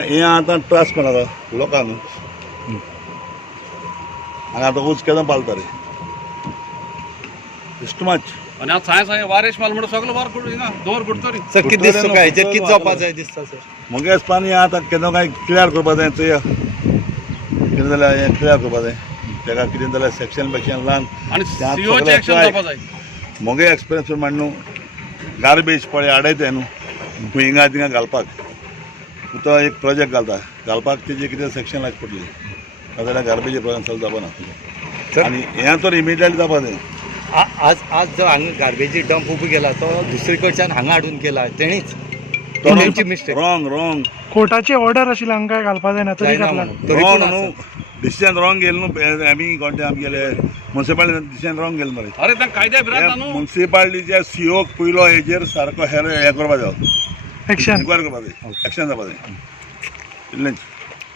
हे आतां त्रास कोणाक लोकांक आनी आतां उच केदां पालता रे इश्ट मच आणि आज सायन्स वारेश माल म्हणून सगळं वार करून हिंगा दोर करतो रे सर किती दिसतो काय हेचेर किती जावपा जाय दिसता सर मुगे हिसपान हें आतां केन्ना काय क्लियर करपा जाय चोया कितें जाल्यार हें क्लियर करपा जाय तेका कितें जाल्यार सेक्शन लावन आणि सीओचे ऍक्शन जावपा जाय मुगे एक्सपिरियन्स म्हण न्हू गार्बेज पळय आडयताय न्हू हिंगा थिंगा घालपाक तो एक प्रोजेक्ट घालपाक तेजे कितें सेक्शन लावचें पडलें नाजाल्यार गार्बेज प्रॉब्लम सॉल्व जावपा ना आनी हें तर इमिडियटली जावपा जाय आज जो हांगा गार्बेजी डंप उबो केला तो दुसरे कडच्यान हांगा हाडून केला तेणीच तेंची मिस्टेक रॉंग कोर्टाची ऑर्डर आशिल्ली हांगा काय घालपा जायना तरी घातला रॉंग न्हू डिसिजन रॉंग गेले न्हू आमी कोणते आमगेले म्युन्सिपालिटी डिसिजन रॉंग गेले मरे अरे त्या कायद्या भिरांत न्हू म्युन्सिपालिटीच्या सीओक पयलो हेजेर सारको हें करपा जाय एक्शन इन्क्वायरी करपा जाय एक्शन जावपा जाय इतलेंच